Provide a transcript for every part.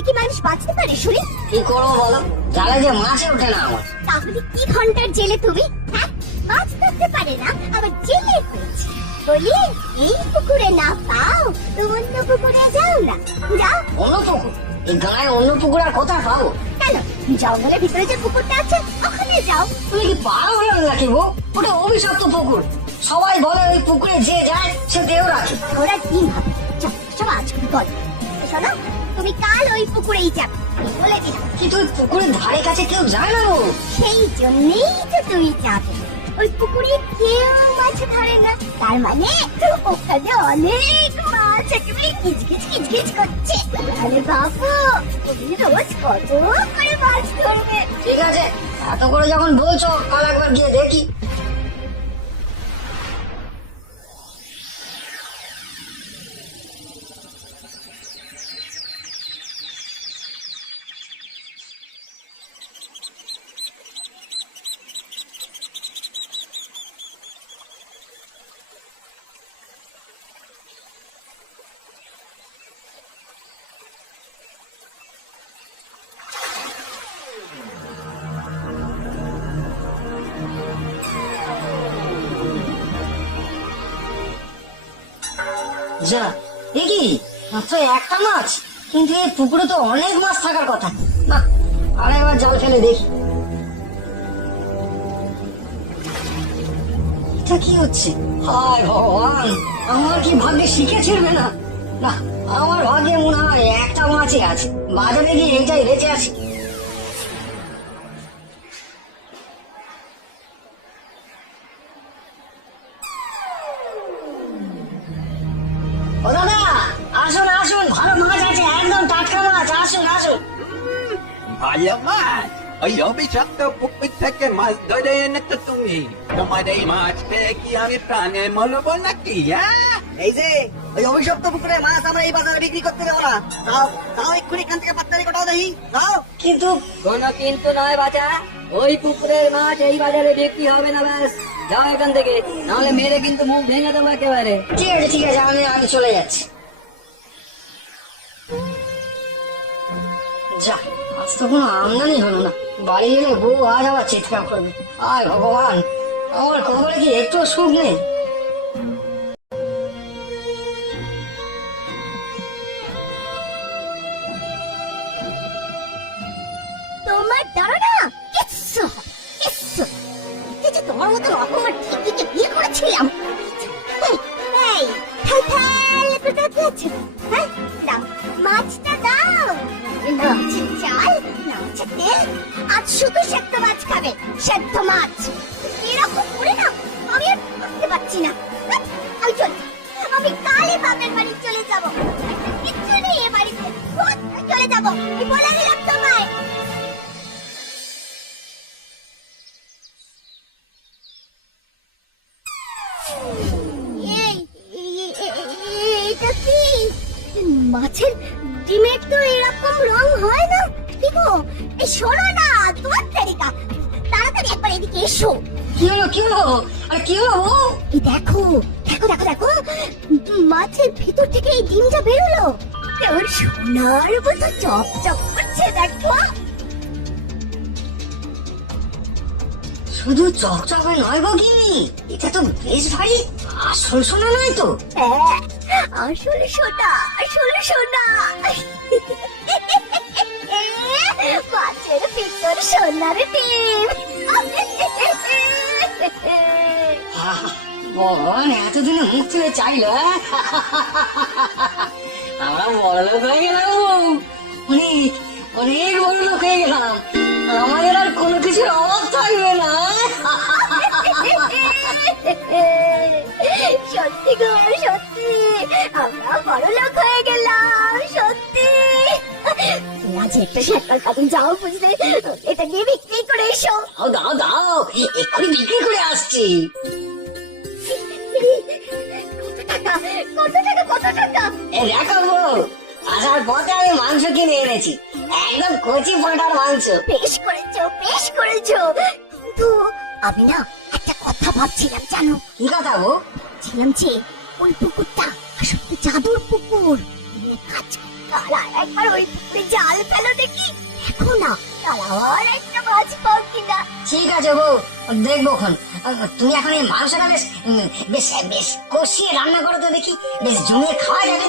জালে কি মানুষ বাঁচতে পারে শুনি? কি করবো বলো, জালে যে মাছে ওঠে না আমার। তাহলে কি ঘন্টার জেলে তুমি? হ্যাঁ, মাছ ধরতে পারে না আবার জেলে হয়েছে বলি এই পুকুরে না পাও তো অন্য পুকুরে যাও না। যাও। অন্য পুকুর? এই গায়ে অন্য পুকুর আর কোথায় পাবো? কেন, জঙ্গলের ভিতরে যে পুকুরটা আছে ওখানে যাও। তুমি কি পাগল হলে নাকি গো? ওটা অভিশপ্ত পুকুর। সবাই বলে ওই পুকুরে যে যায় সে দেহ রাখে। ওরা দিন হবে। চল সব আজ বল। শোনো, তুমি কাল ওই পুকুরেই যাবে বলে দিলাম। কিন্তু ওই পুকুরের ধারে কাছে কেউ যায় না গো। সেই জন্যই তো তুমি যাবে। ওই পুকুরে কেউ মাছ ধরে না, তার মানে ওখানে অনেক মাছ একেবারে কিচকিচ কিচকিচ করছে। আরে বাবু, তুমি রোজ কত করে মাছ ধরবে? ঠিক আছে, এত করে যখন বলছো কাল একবার গিয়ে দেখি। যা, এ কি মাত্র একটা মাছ? কিন্তু এই পুকুরে তো অনেক মাছ থাকার কথা। না, আরেকবার জল ফেলে দেখি। এটা কি হচ্ছে? হায় ভগবান, আমার কি ভাগ্যে শিখে ছিড়বে না? না, আমার ভাগ্যে মনে হয় একটা মাছই আছে। বাজারে গিয়ে এটাই বেঁচে আছে। ও দাদা, আসুন আসুন, ভালো মাছ আছে, একদম টাটকা মাছ, আসুন আসুন। ভালো মাছ? ওই অভিশপ্ত পুকুর থেকে মাছ ধরে এনেছো তুমি? তোমার এই মাছ পেয়ে কি আমি প্রাণে মরবো নাকি? এই যে ওই অভিশপ্ত পুকুরে মাছ আমরা এই বাজারে বিক্রি করতে দেবো না। দাও দাও, এক্ষুনি এখান থেকে পাত্তারি কোটাও দেখি, দাও। কিন্তু কোনো কিন্তু নয় বাছা, ওই পুকুরের মাছ এই বাজারে বিক্রি হবে না। ব্যাস যাও এখান থেকে, নাহলে মেরে কিন্তু মুখ ভেঙে দেবো একেবারে। ঠিক আছে, আমি চলে যাচ্ছি। যা, আজ তো কোনো আমদানি হলো না। বাড়ি গেলে বউ আজ আবার চিৎকার করবে। আয় ভগবান, আমার কবরে কি একটু সুখ নেই? তোমার দ্বারা না কিচ্ছু হবে, কিচ্ছু। এই যে তোমার মতো অপমান ঠিকই বিয়ে করেছিলাম। এই থাল করে দাঁড়িয়ে আছো? হ্যাঁ, দাও মাছটা দাও। মাছ চাল, মাছ তেল, আজ শুধু সেদ্ধ মাছ খাবে, সেদ্ধ মাছ। এরকম করে না আমি আর ভাবতে পারছি না। আমি চলি, আমি কালই বাপের বাড়ি চলে যাবো। কিচ্ছু নেই এ বাড়িতে, চলে যাবো, আমি বলে দিলাম তোমায়। এটা কি? মাছের ডিমের তো এরকম রং হয় না। কি গো, এই শোনো না, তোমার তারিকা তাড়াতাড়ি একবার এদিকে এসো। কি হলো? আর কি হলো? এই দেখো দেখো দেখো দেখো, মাছের ভিতর থেকে এই ডিমটা বেরোলো। ওর সোনার মতো চকচক করছে, দেখো। শুধু চকচকে নয় গো গিন্নি, এটা তো বেশ ভারী। আসল সোনা নয় তো? হ্যাঁ, আসলে সোনা, আসলে সোনা। মাছের ভিতর সোনার ডিম। ভগবান এতদিনে মুখ তুলে চাইলো। আমরা বড়লোক হয়ে গেলাম, অনেক অনেক বড়লোক হয়ে গেলাম। আমাদের আর কোনো কিছুর অভাব থাকবে না। সত্যি গো, সত্যি আমরা বড় লোক হয়ে গেলাম, সত্যি। আজ একটা সরকার কাজে যাও, বুঝলে? এটা নিয়ে বিক্রি করে এসো। দাও, এক্ষুনি বিক্রি করে আসছি। কত টাকা? এই দেখাবো, আসার পথে আমি মাংস কিনে এনেছি, একদম কচি ফাটার মাংস। বেশ করেছো। কিন্তু আমি না একটা কথা ভাবছিলাম, জানো? কি কথা গো? ছিলাম যে ওই পুকুরটা আসলে জাদুর পুকুর। কাজ কাল আর একবার ওই পুকুরে জাল ফেলো দেখি, দেখো না কাল আর একটা মাছ পাও কিনা। ঠিক আছে বউ, দেখবো খন। তুমি এখন এই মাংসটা বেশ বেশ বেশ কষিয়ে রান্না করো তো দেখি, বেশ জমিয়ে খাওয়া যাবে।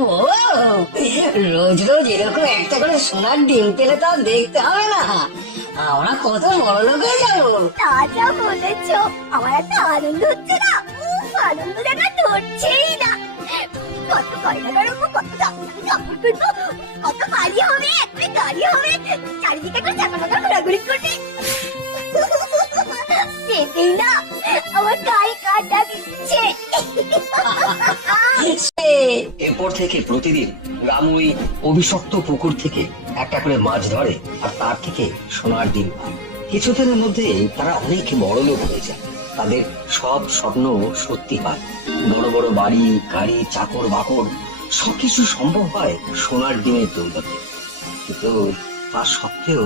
ও রোজ রোজ এরকম একটা করে সোনার ডিম পেলে তো আর দেখতে হবে না, আমরা কত বড় লোক হয়ে যাবো। তা যা বলেছো, আমার এত আনন্দ হচ্ছে না, আনন্দ যেন ধরছেই না। কত গয়না গাড়বো, কত দামি দামি কাপড় কিনবো, কত বাড়ি হবে, একটা গাড়ি হবে, চারিদিকে একটা চাকা চাকা ঘোরাঘুরি করবে। পেতেই না আমার গায়ে কাটা দিচ্ছে। এরপর থেকে প্রতিদিন রামু ওই অভিশপ্ত পুকুর থেকে একটা করে মাছ ধরে আর তার থেকে সোনার ডিম পায়। কিছুদিনের মধ্যে তারা অনেক বড় লোক হয়ে যায়, তাদের সব স্বপ্ন সত্যি হয়। বড় বড় বাড়ি, গাড়ি, চাকর বাকর সবকিছু সম্ভব হয় সোনার ডিমের দৌলতে। কিন্তু তার সত্ত্বেও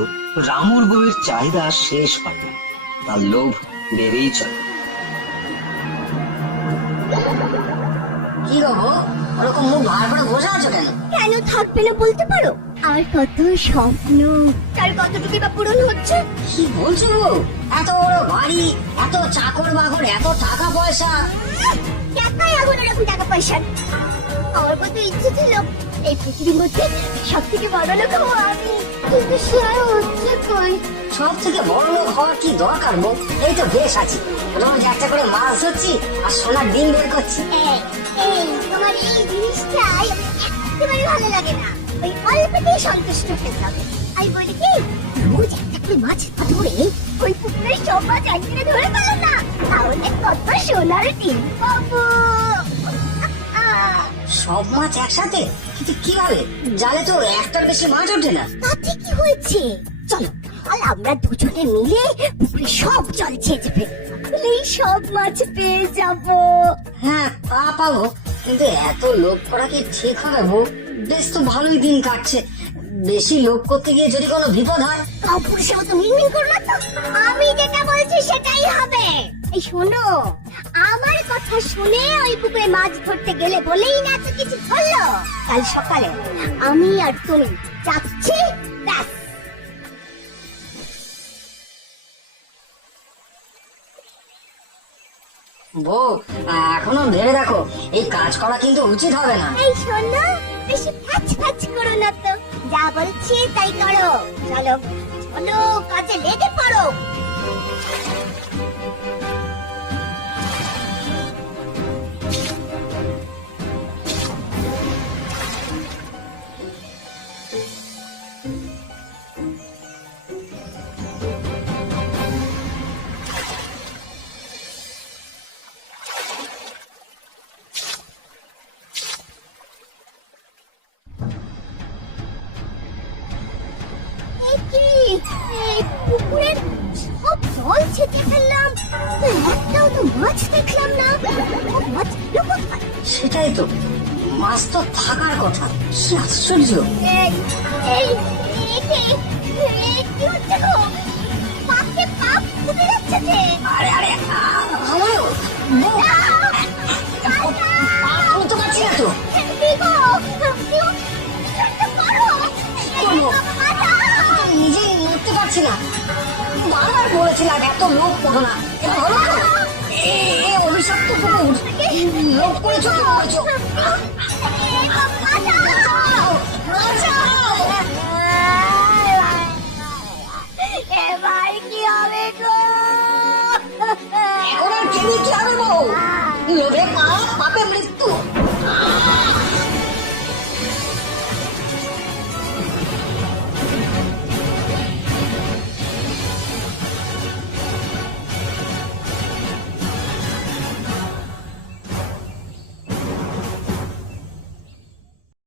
রামুর বউয়ের চাহিদা শেষ হয় না, তার লোভ বেড়েই চলে। কি গো বউ, ওরকম মুখ ভার করে বসে আছো কেন? কেন থাকবে না বলতে পারো? আর কত স্বপ্ন, তার কতটুকু বা পূরণ হচ্ছে। কি বলছো বউ? এত বড় বাড়ি, এত চাকর বাকর, এত টাকা পয়সা। টাকাই এখন এরকম টাকা পয়সা। আমার কত ইচ্ছে ছিল এই পৃথিবীর মধ্যে সব থেকে বড় লোক হবো আমি, কিন্তু সে আর হচ্ছে কই। সব থেকে বড় লোক হওয়ার কি দরকার বউ? এই তো বেশ আছি, রোজ একটা করে মাছ ধরছি আর সোনার ডিম বের করছি। এই তোমার এই জিনিসটাই একেবারে ভালো লাগে না। ওই অল্পতেই সন্তুষ্ট হতে হবে। আমি বলি কি, রোজ একটা করে মাছ ধরে ওই পুকুরের সব মাছ একদিনে ধরে ফেলো না, তাহলে কত সোনার ডিম পাবো। সব মাছ একসাথে? কিন্তু কিভাবে? জালে তো একটার বেশি মাছ ওঠে না। তাতে কি হয়েছে, চলো কাল আমরা দুজনে মিলে পুকুরে সব জল ছেঁচে ফেলি, সব মাছ পেয়ে যাবো। হ্যাঁ তা পাবো, কিন্তু এত লোভ করা কি ঠিক হবে বউ? বেশ তো ভালোই দিন কাটছে, বেশি লোভ করতে গিয়ে যদি কোনো বিপদ হয়। কাপুরুষের মতো মিনমিন করো না তো, আমি যেটা বলছি সেটাই হবে। এই শোনো, আমার কথা শুনে ওই পুকুরে মাছ ধরতে গেলে বলেই না তো কিছু ধরলো। কাল সকালে আমি আর তুমি যাচ্ছি, ব্যাস। বউ এখনো ভেবে দেখো, এই কাজ করা কিন্তু উচিত হবে না। এই শোনো, বেশি ফ্যাচ ফ্যাচ করো না তো, যা বলছি তাই করো। চলো চলো, কাজে লেগে পড়ো। এই পুকুরের সব জল ছেঁচে ফেললাম, একটাও তো মাছ দেখলাম না। মাছ কোথায়? সেটাই তো, মাছ তো থাকার কথা, কি আশ্চর্য। এই এই কি হচ্ছে গো? পাকে পাপ ফুটে যাচ্ছে যে। আরে আরে আমারও বউ, করতে পারছি না তো। কি গো? কেউ একটা করো। করবো, নিজেই নড়তে পারছি না। বারবার বলেছিলাম এত লোভ করো না, কিন্তু হলো তো। অভিশপ্ত পুকুর, লোভ করেছো কি করেছো? এবার কি হবে গো? এখন আর কেঁদে কি হবে বউ? লোভে পাপ, পাপে মৃত্যু।